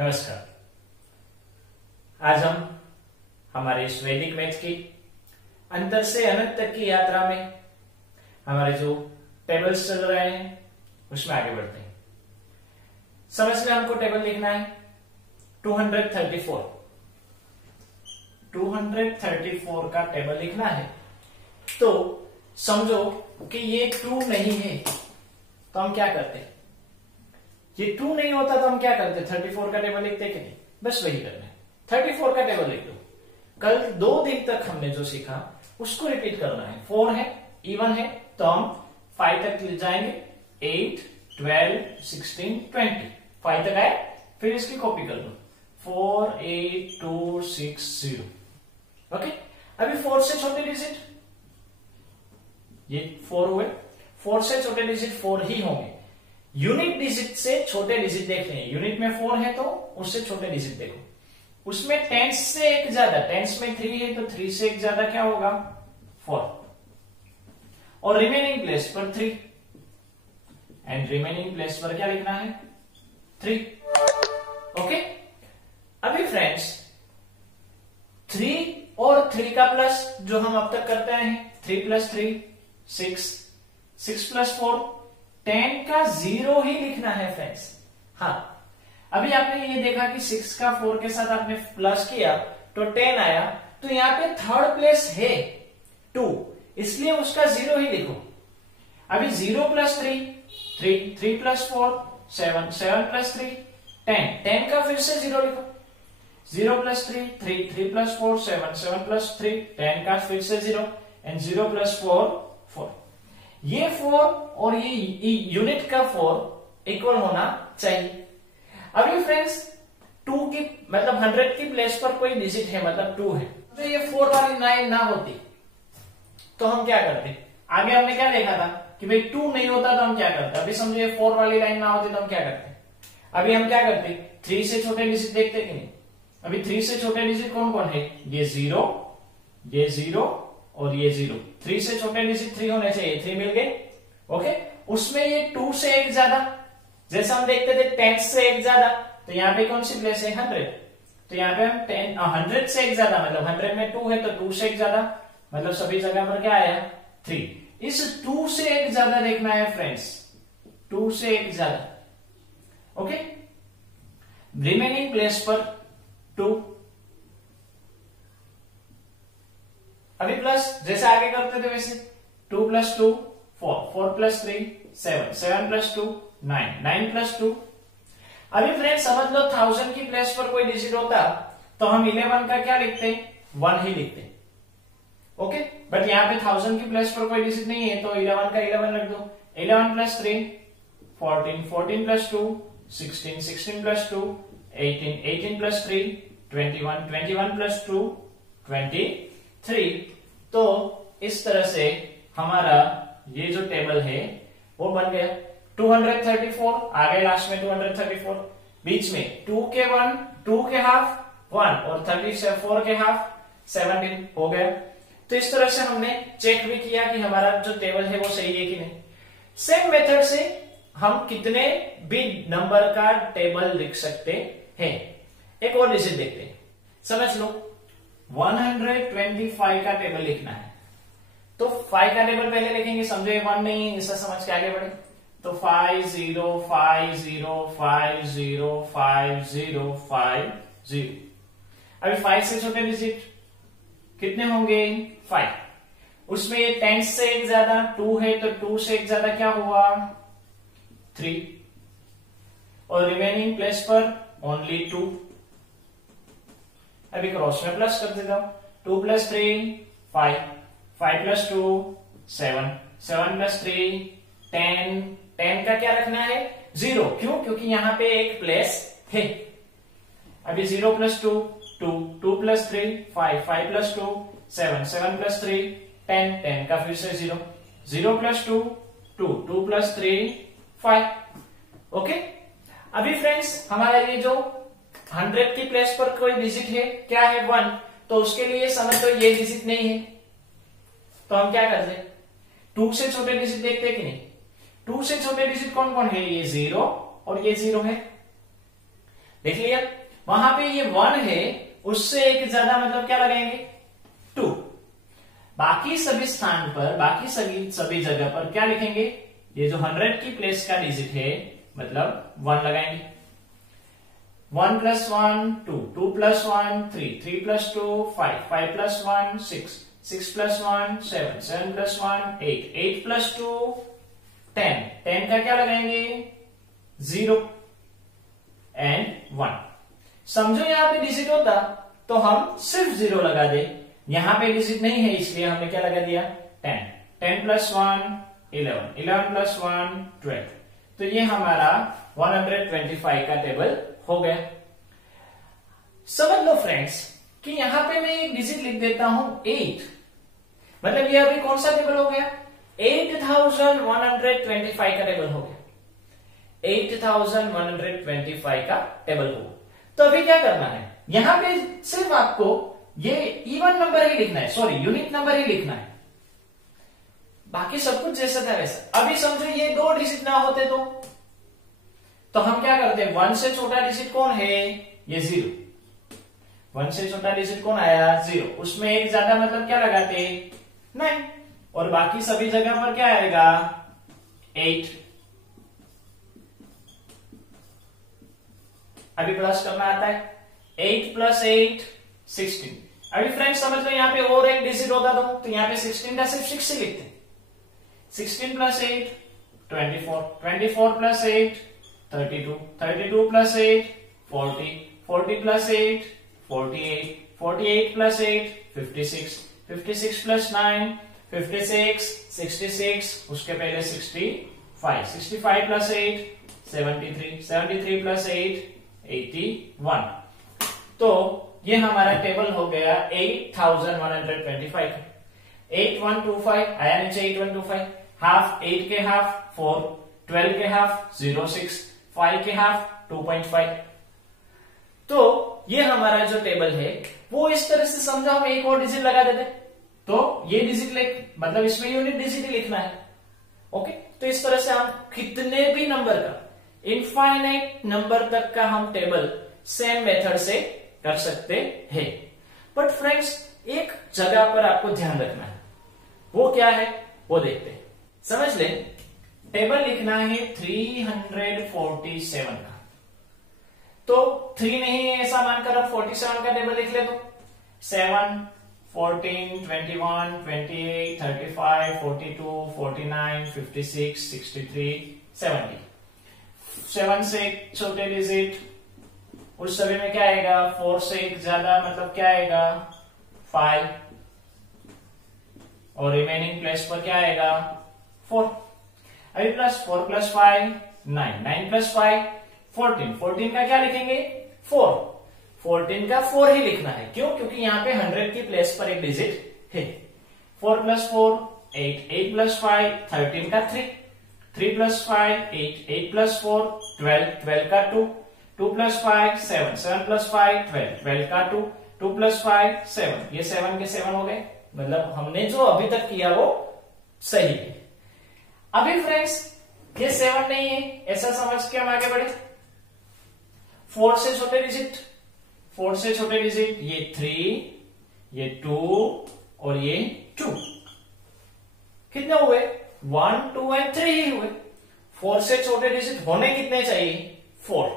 नमस्कार। आज हम हमारे इस वैदिक मैथ की अंतर से अनंत तक की यात्रा में हमारे जो टेबल्स चल रहे हैं उसमें आगे बढ़ते हैं। समझ में हमको टेबल लिखना है 234 का टेबल लिखना है। तो समझो कि ये 2 नहीं है तो हम क्या करते, ये 2 नहीं होता तो हम क्या करते, 34 का टेबल लिखते कि नहीं, बस वही करना है। 34 का टेबल लिख दो। कल 2 दिन तक हमने जो सीखा उसको रिपीट करना है। 4 है, इवन है तो हम 5 तक जाएंगे, 8, 12, 16, 20, 5 तक आए, फिर इसकी कॉपी कर लो 4, 8, 2, 6, 0। ओके, अभी 4 से छोटे डिजिट, ये 4 हुए, 4 से छोटे डिजिट 4 ही होंगे। यूनिट डिजिट से छोटे डिजिट देख लें। यूनिट में 4 है तो उससे छोटे डिजिट देखो। उसमें टेंस से एक ज्यादा, टेंस में 3 है तो 3 से एक ज्यादा क्या होगा, 4, और रिमेनिंग प्लेस पर 3, एंड रिमेनिंग प्लेस पर क्या लिखना है, 3। ओके, अभी फ्रेंड्स 3 और 3 का प्लस जो हम अब तक करते हैं, 3 + 3 6, 6 + 4 10 का 0 ही लिखना है फ्रेंड्स। हाँ, अभी आपने ये देखा कि 6 का 4 के साथ आपने प्लस किया तो 10 आया, तो यहां पे थर्ड प्लेस है 2, इसलिए उसका 0 ही लिखो। अभी 0 + 3 3, 3 + 4 7, 7 + 3 10, 10 का फिर से 0 लिखो। 0 + 3 3, 3 + 4 7, 7 + 3 10 का फिर से 0, एंड 0 + 4 4। ये 4 और ये यूनिट का 4 इक्वल होना चाहिए। अभी फ्रेंड्स 2 की मतलब 100 की प्लेस पर कोई डिजिट है, मतलब 2 है, तो ये 4 वाली 9 ना होती तो हम क्या करते, आगे हमने क्या देखा था कि भाई 2 नहीं होता तो हम क्या करते। अभी समझो ये 4 वाली लाइन ना होती तो हम क्या करते, अभी हम क्या करते, 3 से छोटे डिजिट देखते कि नहीं। अभी 3 से छोटे डिजिट कौन कौन है, ये 0, ये 0 और ये 0। 3 से छोटे डिजिट 3 होने चाहिए, 3 मिल गए। ओके, उसमें ये 2 से एक ज्यादा, जैसा हम देखते थे 10 से एक ज्यादा, तो यहाँ पे कौन सी प्लेस है, 100, तो यहाँ पे हम 100 से एक ज्यादा, मतलब 100 में 2 है तो 2 से एक ज्यादा, मतलब सभी जगह पर क्या आया, 3। इस 2 से एक ज्यादा देखना है फ्रेंड्स, 2 से एक ज्यादा। ओके, रिमेनिंग प्लेस पर 2। अभी प्लस जैसे आगे करते थे वैसे 2 + 2 4, 4 + 3 7, 7 + 2 9, 9 + 2। अभी फ्रेंड्स समझ लो 1000 की प्लेस पर कोई डिजिट होता तो हम 11 का क्या लिखते, 1 ही लिखते। ओके, बट यहाँ पे 1000 की प्लेस पर कोई डिजिट नहीं है तो 11 का 11 रख दो। 11 + 3 14, 14 + 2 16, 16 + 2 18, 18 + 3 21, 21 + 2 23। तो इस तरह से हमारा ये जो टेबल है वो बन गया। 234 आ गए, लास्ट में 234, बीच में 2 के 1, 2 के हाफ 1 और 34 के हाफ 17 हो गया। तो इस तरह से हमने चेक भी किया कि हमारा जो टेबल है वो सही है कि नहीं। सेम मेथड से हम कितने भी नंबर का टेबल लिख सकते हैं। एक और डिजिट देखते हैं, समझ लो 125 का टेबल लिखना है तो 5 का टेबल पहले लिखेंगे, समझो ये 1 नहीं, ऐसा समझ के आगे बढ़े। तो 5 0 5 0 5 0 5 0 5 0। अभी 5 से छोटे डिजिट कितने होंगे, 5। उसमें ये 10 से एक ज्यादा 2 है तो 2 से एक ज्यादा क्या हुआ, 3, और रिमेनिंग प्लेस पर ओनली 2। अभी क्रॉस में प्लस कर देता हूं, 2 + 3 5, 5 + 2 7, 7 + 3 10, 10 का क्या रखना है, 0। क्यों, क्योंकि यहां पे एक प्लेस है। अभी 0 + 2 2, 2 + 3 5, 5 + 2 7, 7 + 3 10, 10 का फिर से 0, 0 + 2 2, 2 + 3 5। ओके, अभी फ्रेंड्स हमारा ये जो 100 की प्लेस पर कोई डिजिट है, क्या है, 1, तो उसके लिए समझ लो ये डिजिट नहीं है तो हम क्या करते, 2 से छोटे डिजिट देखते कि नहीं। 2 से छोटे डिजिट कौन कौन है, ये 0 और ये 0 है। देख लिया, वहां पे ये 1 है, उससे एक ज्यादा मतलब क्या लगाएंगे 2। बाकी सभी स्थान पर, बाकी सभी जगह पर क्या लिखेंगे, ये जो 100 की प्लेस का डिजिट है मतलब 1 लगाएंगे। 1 + 1 2, 2 + 1 3, 3 + 2 5, 5 + 1 6, 6 + 1 7, 7 + 1 8, 8 + 2 10, 10 का क्या लगाएंगे 0 एंड 1। समझो यहां पे डिजिट होता तो हम सिर्फ 0 लगा दे, यहां पे डिजिट नहीं है इसलिए हमने क्या लगा दिया 10, 10 + 1 11, 11 + 1 12। तो ये हमारा 125 का टेबल हो गया। समझ लो फ्रेंड्स कि यहां पे मैं एक डिजिट लिख देता हूं 8, मतलब ये अभी कौन सा टेबल हो गया 8125 का टेबल हो गया, 8125 का टेबल हो। तो अभी क्या करना है, यहां पे सिर्फ आपको ये इवन नंबर ही लिखना है, सॉरी यूनिट नंबर ही लिखना है, बाकी सब कुछ जैसा था वैसा। अभी समझो ये 2 डिजिट ना होते तो हम क्या करते हैं, 1 से छोटा डिजिट कौन है ये 0, 1 से छोटा डिजिट कौन आया 0, उसमें एक ज्यादा मतलब क्या लगाते 9, और बाकी सभी जगह पर क्या आएगा 8। अभी प्लस करना आता है, 8 + 8 16। अभी फ्रेंड्स समझ लो यहाँ पे और एक डिजिट होता तो यहाँ पे 16 का सिर्फ 6 ही लिखते, 16 + 8 24, 24 + 8 32, 32 + 8 40, 40 + 8 48, 48 + 8 56, 56 + 9 56, 66, उसके पहले 65, 65 + 8 73, 73 + 8 81। तो ये हमारा टेबल हो गया 8125। 8125 आया नीचे 8125, हाफ 8 के हाफ 4, 12 के हाफ 06, 5 के हाफ 2.5। तो ये हमारा जो टेबल है वो इस तरह से समझो, हम एक और डिजिट लगा देते तो ये डिजिट मतलब इसमें यूनिट डिजिट ही लिखना है। ओके, तो इस तरह से हम कितने भी नंबर का, इनफाइनाइट नंबर तक का हम टेबल सेम मेथड से कर सकते हैं। बट फ्रेंड्स एक जगह पर आपको ध्यान रखना है, वो क्या है वो देखते हैं। समझ लें, टेबल लिखना है 347 का, तो 3 नहीं है ऐसा मानकर अब 47 का टेबल लिख ले तो 7 14 21 28 35 42 49 56 63 70। 7 से एक छोटे डिजिट, उस सभी में क्या आएगा 4 से एक ज्यादा मतलब क्या आएगा 5, और रिमेनिंग प्लेस पर क्या आएगा 4। अभी +4 + 5 9, 9 + 5 14, 14 का क्या लिखेंगे 4, 14 का 4 ही लिखना है, क्यों, क्योंकि यहाँ पे 100 की प्लेस पर एक डिजिट है। 4 + 4 8, 8 + 5 13 का 3, 3 + 5 8, 8 + 4 12, 12 का 2, 2 + 5 7, 7 + 5 12, 12 का 2, 2 + 5 7, ये 7 के 7 हो गए, मतलब हमने जो अभी तक किया वो सही है। अभी फ्रेंड्स ये 7 नहीं है ऐसा समझ के हम आगे बढ़े। 4 से छोटे डिजिट, 4 से छोटे डिजिट ये 3, ये 2 और ये 2, कितने हुए 1 2 और 3 ही हुए। 4 से छोटे डिजिट होने कितने चाहिए 4,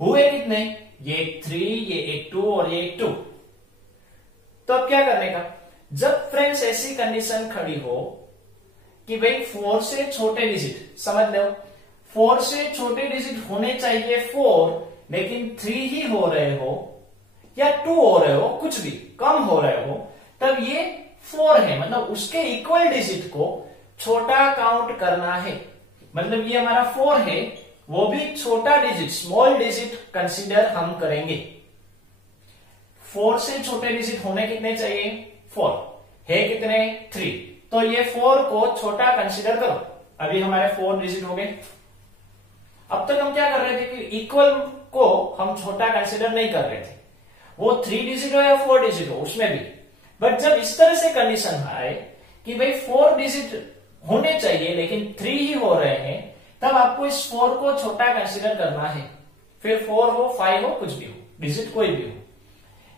हुए कितने ये 3, ये एक 2 और ये एक 2। तो अब क्या करने का, जब फ्रेंड्स ऐसी कंडीशन खड़ी हो कि भाई 4 से छोटे डिजिट, समझ लो 4 से छोटे डिजिट होने चाहिए 4, लेकिन 3 ही हो रहे हो या 2 हो रहे हो, कुछ भी कम हो रहे हो, तब ये 4 है, मतलब उसके इक्वल डिजिट को छोटा काउंट करना है। मतलब ये हमारा 4 है, वो भी छोटा डिजिट स्मॉल डिजिट कंसीडर हम करेंगे। 4 से छोटे डिजिट होने कितने चाहिए 4, है कितने 3, तो ये 4 को छोटा कंसीडर करो। अभी हमारे 4 डिजिट हो गए। अब तक हम क्या कर रहे थे कि इक्वल को हम छोटा कंसीडर नहीं कर रहे थे, वो 3 डिजिट हो या 4 डिजिट हो उसमें भी। बट जब इस तरह से कंडीशन आए कि भाई 4 डिजिट होने चाहिए लेकिन 3 ही हो रहे हैं, तब आपको इस 4 को छोटा कंसीडर करना है। फिर 4 हो, 5 हो, कुछ भी हो, डिजिट कोई भी हो।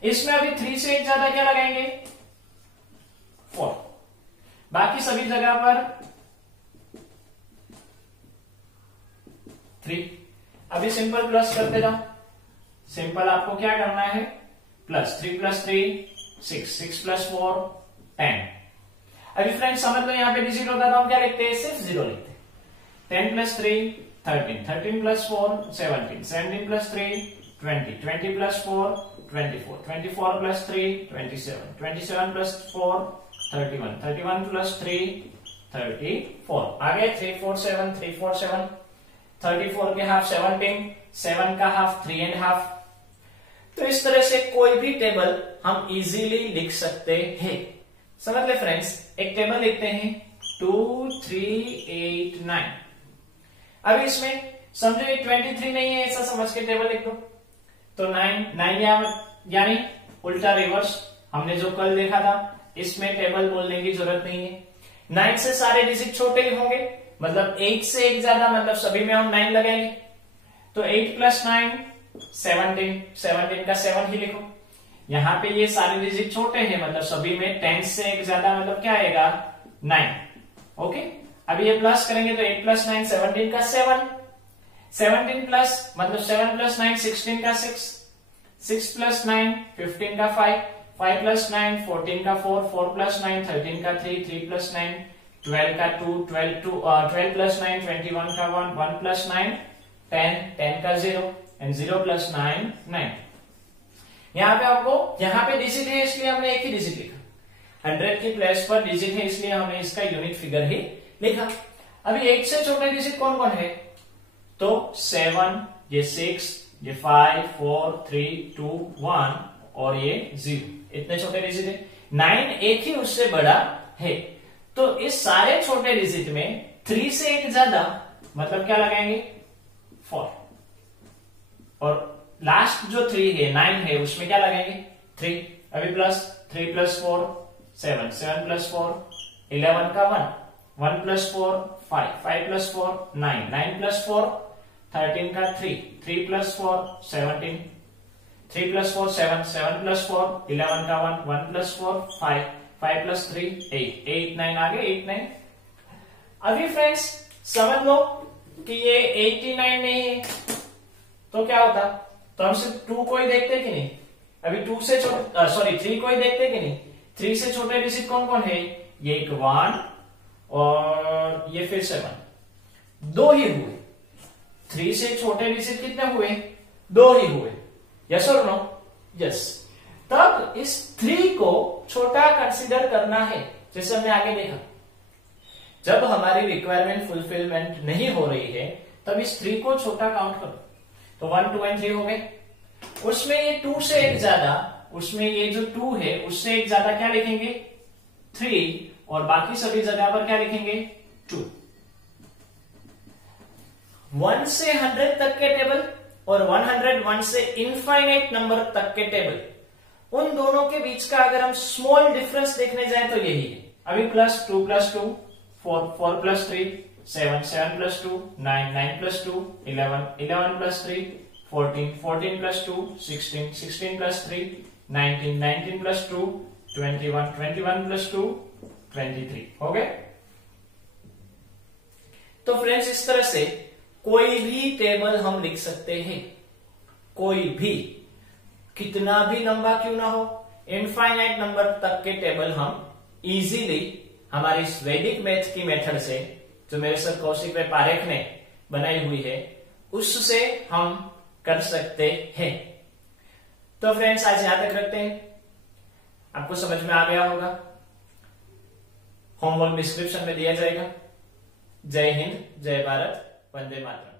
इसमें अभी 3 से एक ज्यादा क्या लगाएंगे? 4। बाकी सभी जगह पर 3। अभी सिंपल प्लस करते जाओ। सिंपल आपको क्या करना है? प्लस 3 + 3 6, 6 + 4 10। अभी फ्रेंड्स समझ लो यहां पे डिजिट होता तो हम क्या लिखते हैं? सिर्फ 0 लिखते हैं। 10 + 3 13, 13 + 4 17, 17 + 3 20, 20 + 4 24, 24 + 3 27, 27 + 4 31, 31 + 3 34। आगे 3 4 7, 3 4 7, 34 के हाफ 17, 7 का हाफ 3.5। तो इस तरह से कोई भी टेबल हम इजीली लिख सकते हैं। समझ ले फ्रेंड्स, एक टेबल लिखते हैं 2 3 8 9। अब इसमें समझो ये 23 नहीं है, ऐसा समझ के टेबल लिख दो। तो 9 यानी उल्टा रिवर्स, हमने जो कल देखा था, इसमें टेबल बोलने की जरूरत नहीं है। 9 से सारे डिजिट छोटे ही होंगे, मतलब 8 से एक ज्यादा, मतलब सभी में हम 9 लगाएंगे। तो 8 + 9 17, 17 का 7 ही लिखो। यहां पे ये सारे डिजिट छोटे हैं, मतलब सभी में 10 से एक ज्यादा, मतलब क्या आएगा? 9। ओके, अभी ये प्लस करेंगे तो 8 + 9 17 का 7, 17 प्लस मतलब 7 + 9 16 का 6, 6 + 9 15 का 5, 5 + 9 14 का 4, 4 + 9 13 का 3, 3 + 9 12 का 2, 12 + 9 21 का 1, 1 + 9 10, 10 का 0 एंड 0 + 9 9। यहाँ पे आपको, यहाँ पे डिजिट है इसलिए हमने एक ही डिजिट लिखा। 100 की प्लेस पर डिजिट है इसलिए हमने इसका यूनिट फिगर ही लिखा। अभी 8 से छोटे डिजिट कौन कौन है? तो 7, ये 6, ये 5 4 3 2 1 और ये 0। इतने छोटे डिजिट है। 9 एक ही उससे बड़ा है। तो इस सारे छोटे डिजिट में 3 से एक ज्यादा, मतलब क्या लगाएंगे? 4। और लास्ट जो 3 है 9 है, उसमें क्या लगाएंगे? 3। अभी प्लस 3 + 4 7, 7 + 4 11 का 1, 1 + 4 5, 5 + 4 9, 9 + 4 13 का 3, 3 + 4 17, 3 + 4 7, 7 + 4 11 का 1, 1 + 4 5, 5 + 3 8, 8 9 आगे 8 9। अभी फ्रेंड्स समझ लो कि ये 89 नहीं है, तो क्या होता? तो हम सिर्फ 2 को ही देखते कि नहीं? अभी 2 से छोटे, सॉरी 3 को ही देखते कि नहीं? 3 से छोटे डिजिट कौन कौन है? ये एक 1 और ये फिर 7, 2 ही हुए। 3 से छोटे डिजिट कितने हुए? 2 ही हुए। यस और नो? यस। तब इस 3 को छोटा कंसीडर करना है, जैसे हमने आगे देखा। जब हमारी रिक्वायरमेंट फुलफिलमेंट नहीं हो रही है, तब इस 3 को छोटा काउंट करो। तो 1 2 एंड 3 हो गए। उसमें ये 2 से एक ज्यादा, उसमें ये जो 2 है उससे एक ज्यादा क्या लिखेंगे? 3। और बाकी सभी जगह पर क्या लिखेंगे? 2। 1 से 100 तक के टेबल और 101 से इनफाइनाइट नंबर तक के टेबल, उन दोनों के बीच का अगर हम स्मॉल डिफरेंस देखने जाए तो यही है। अभी प्लस 2 + 2 4, 4 + 3 7, 7 + 2 9, 9 + 2 11, 11 + 3 14, 14 + 2 16, 16 + 3 19, 19 + 2 21, 21 + 2 23 हो गए। तो फ्रेंड्स इस तरह से कोई भी टेबल हम लिख सकते हैं, कोई भी, कितना भी लंबा क्यों ना हो, इनफाइनाइट नंबर तक के टेबल हम इजीली हमारी वैदिक मैथ की मेथड से, जो मेरे सर कौशिक पारेख ने बनाई हुई है, उससे हम कर सकते हैं। तो फ्रेंड्स आज यहां तक रखते हैं। आपको समझ में आ गया होगा। होमवर्क डिस्क्रिप्शन में दिया जाएगा। जय हिंद, जय भारत, वंदे मातरम।